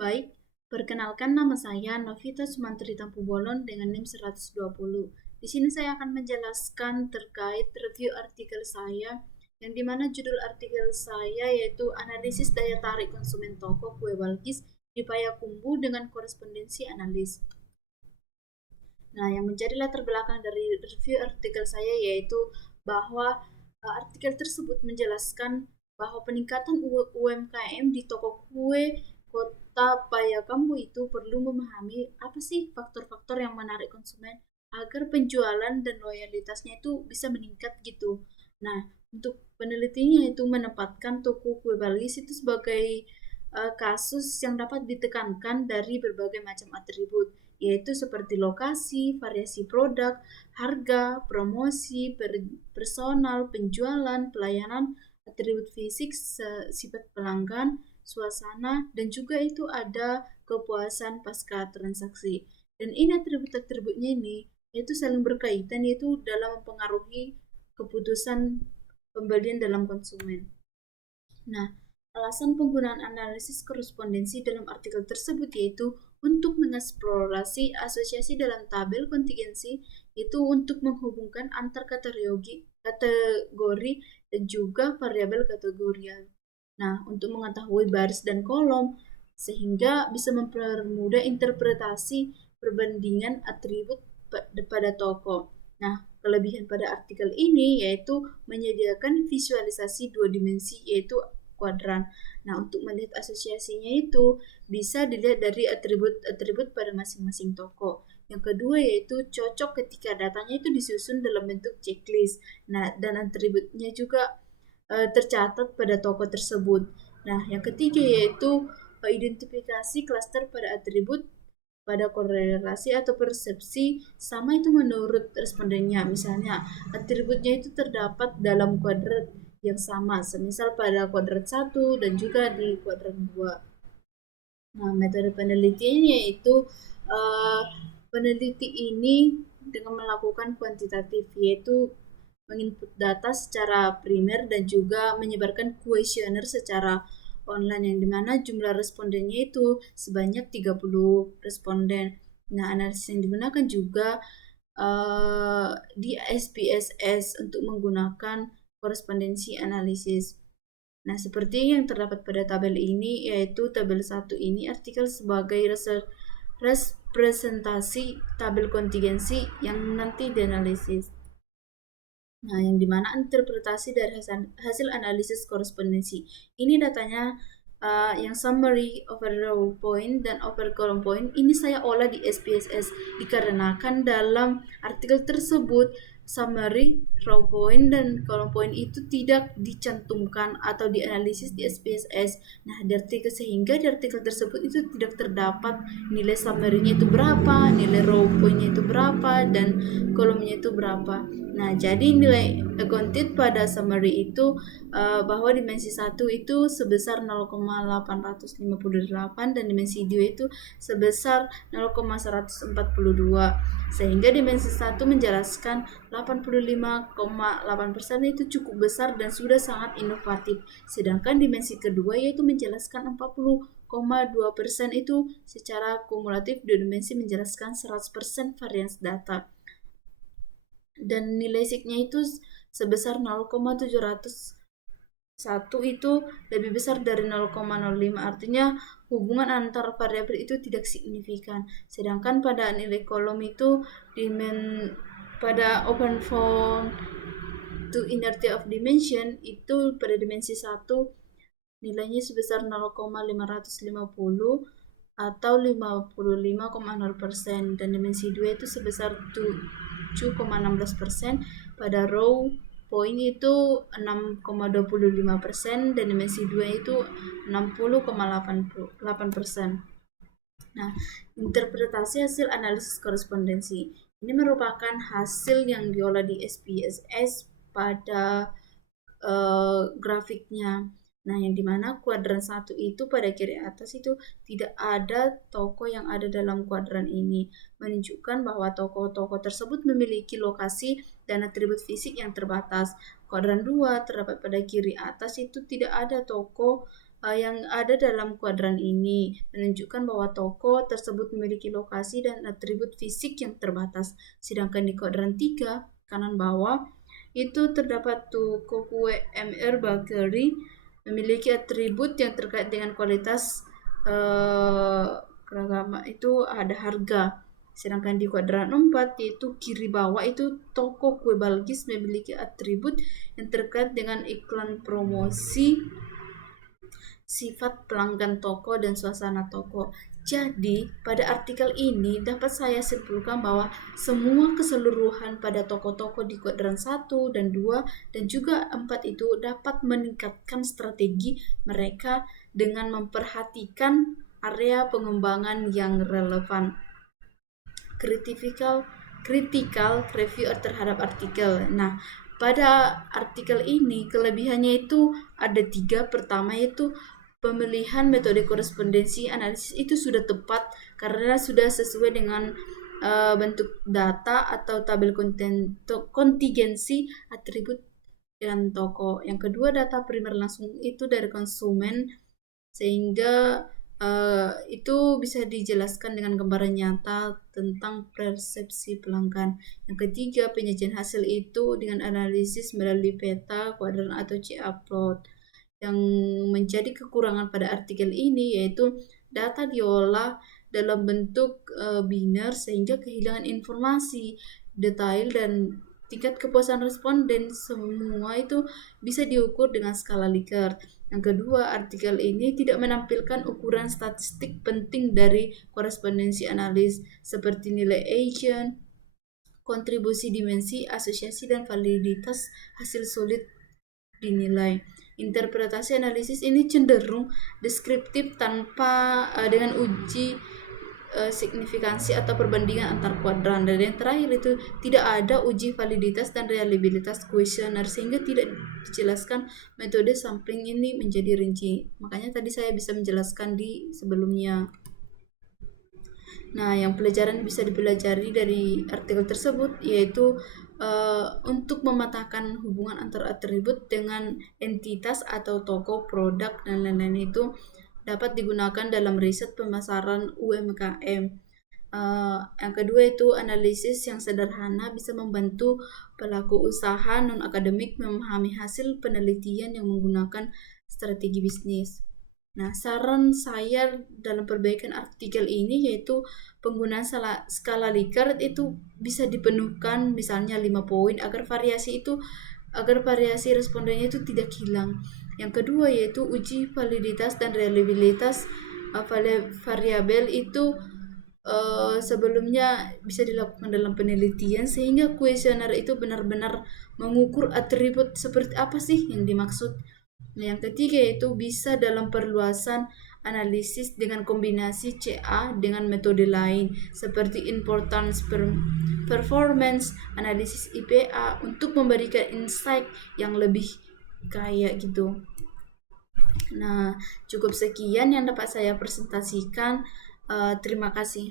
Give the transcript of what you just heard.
Baik, perkenalkan nama saya Novita Sumantri Tampubolon dengan NIM 120. Di sini saya akan menjelaskan terkait review artikel saya, yang dimana judul artikel saya yaitu Analisis Daya Tarik Konsumen Toko Kue Balkis di Payakumbuh dengan Korespondensi Analis. Nah, yang menjadi latar belakang dari review artikel saya yaitu bahwa artikel tersebut menjelaskan bahwa peningkatan UMKM di toko kue Kota Payakumbuh itu perlu memahami apa sih faktor-faktor yang menarik konsumen agar penjualan dan loyalitasnya itu bisa meningkat gitu. Nah, untuk penelitinya itu menempatkan toko kue Balgis itu sebagai kasus yang dapat ditekankan dari berbagai macam atribut, yaitu seperti lokasi, variasi produk, harga, promosi, personal, penjualan, pelayanan, atribut fisik, sifat pelanggan, suasana, dan juga itu ada kepuasan pasca transaksi. Dan ini atribut-atributnya ini itu saling berkaitan, yaitu dalam mempengaruhi keputusan pembelian dalam konsumen. Nah, alasan penggunaan analisis korespondensi dalam artikel tersebut yaitu untuk mengeksplorasi asosiasi dalam tabel kontingensi, itu untuk menghubungkan antar kategori dan juga variabel kategorial. Nah, untuk mengetahui baris dan kolom sehingga bisa mempermudah interpretasi perbandingan atribut pada toko. Nah, kelebihan pada artikel ini yaitu menyediakan visualisasi dua dimensi yaitu kuadran. Nah, untuk melihat asosiasinya itu bisa dilihat dari atribut-atribut pada masing-masing toko. Yang kedua yaitu cocok ketika datanya itu disusun dalam bentuk checklist. Nah, dan atributnya juga tercatat pada toko tersebut. Nah, yang ketiga yaitu identifikasi klaster pada atribut pada korelasi atau persepsi sama itu menurut respondennya. Misalnya, atributnya itu terdapat dalam kuadrat yang sama, semisal pada kuadrat 1 dan juga di kuadrat 2. Nah, metode penelitiannya yaitu uh, peneliti ini dengan melakukan kuantitatif, yaitu menginput data secara primer dan juga menyebarkan kuesioner secara online, yang dimana jumlah respondennya itu sebanyak 30 responden. Nah, analisis yang digunakan juga di SPSS untuk menggunakan korespondensi analisis. Nah, seperti yang terdapat pada tabel ini, yaitu tabel 1 ini artikel sebagai representasi tabel kontingensi yang nanti dianalisis. Nah, yang dimana interpretasi dari hasil analisis korespondensi. Ini datanya yang summary, over row point, dan over column point. Ini saya olah di SPSS dikarenakan dalam artikel tersebut summary, row point, dan column point itu tidak dicantumkan atau dianalisis di SPSS. Nah, di artikel sehingga di artikel tersebut itu tidak terdapat nilai summary-nya itu berapa, nilai row point-nya itu berapa, dan kolomnya itu berapa. Nah, jadi nilai accounted pada summary itu bahwa dimensi 1 itu sebesar 0,858 dan dimensi 2 itu sebesar 0,142. Sehingga dimensi 1 menjelaskan 85,8% itu cukup besar dan sudah sangat inovatif. Sedangkan dimensi kedua yaitu menjelaskan 40,2% itu secara kumulatif, dua dimensi menjelaskan 100% varians data. Dan nilai signya itu sebesar 0,701 itu lebih besar dari 0,05, artinya hubungan antar variabel itu tidak signifikan. Sedangkan pada nilai kolom itu pada open found to inertia of dimension itu pada dimensi 1 nilainya sebesar 0,550 atau 55,0%, dan dimensi 2 itu sebesar 7,16%. Pada row point itu 6,25% dan dimensi 2 itu 60,8%. Nah, interpretasi hasil analisis korespondensi ini merupakan hasil yang diolah di SPSS pada grafiknya. Nah, yang dimana kuadran 1 itu pada kiri atas itu tidak ada toko yang ada dalam kuadran ini, menunjukkan bahwa toko-toko tersebut memiliki lokasi dan atribut fisik yang terbatas. Kuadran 2 terdapat pada kiri atas itu tidak ada toko yang ada dalam kuadran ini menunjukkan bahwa toko tersebut memiliki lokasi dan atribut fisik yang terbatas. Sedangkan di kuadran 3 kanan bawah itu terdapat toko kue MR Bakery memiliki atribut yang terkait dengan kualitas keragaman, itu ada harga. Sedangkan di kuadran 4 yaitu kiri bawah itu toko kue Balkis memiliki atribut yang terkait dengan iklan promosi, sifat pelanggan toko, dan suasana toko. Jadi, pada artikel ini dapat saya simpulkan bahwa semua keseluruhan pada toko-toko di kuadran 1 dan 2 dan juga 4 itu dapat meningkatkan strategi mereka dengan memperhatikan area pengembangan yang relevan. Critical review terhadap artikel. Nah, pada artikel ini kelebihannya itu ada 3. Pertama yaitu pemilihan metode korespondensi analisis itu sudah tepat karena sudah sesuai dengan bentuk data atau tabel kontingensi atribut dan toko. Yang kedua, data primer langsung itu dari konsumen sehingga itu bisa dijelaskan dengan gambaran nyata tentang persepsi pelanggan. Yang ketiga, penyajian hasil itu dengan analisis melalui peta, kuadran atau CA plot. Yang menjadi kekurangan pada artikel ini yaitu data diolah dalam bentuk biner sehingga kehilangan informasi detail dan tingkat kepuasan responden semua itu bisa diukur dengan skala Likert. Yang kedua, artikel ini tidak menampilkan ukuran statistik penting dari korespondensi analis seperti nilai agent, kontribusi dimensi, asosiasi, dan validitas hasil sulit dinilai. Interpretasi analisis ini cenderung deskriptif tanpa dengan uji signifikansi atau perbandingan antar kuadran. Dan yang terakhir itu tidak ada uji validitas dan reliabilitas kuesioner sehingga tidak dijelaskan metode sampling ini menjadi rinci. Makanya tadi saya bisa menjelaskan di sebelumnya. Nah, yang pelajaran bisa dipelajari dari artikel tersebut yaitu untuk mematahkan hubungan antar atribut dengan entitas atau toko, produk, dan lain-lain itu dapat digunakan dalam riset pemasaran UMKM. Yang kedua itu analisis yang sederhana bisa membantu pelaku usaha non-akademik memahami hasil penelitian yang menggunakan strategi bisnis. Nah, saran saya dalam perbaikan artikel ini yaitu penggunaan skala Likert itu bisa dipenuhkan misalnya 5 poin agar variasi respondennya itu tidak hilang. Yang kedua yaitu uji validitas dan reliabilitas variabel itu sebelumnya bisa dilakukan dalam penelitian sehingga kuesioner itu benar-benar mengukur atribut seperti apa sih yang dimaksud. Nah, yang ketiga yaitu bisa dalam perluasan analisis dengan kombinasi CA dengan metode lain seperti importance performance analisis IPA untuk memberikan insight yang lebih kaya gitu. Nah, cukup sekian yang dapat saya presentasikan. Terima kasih.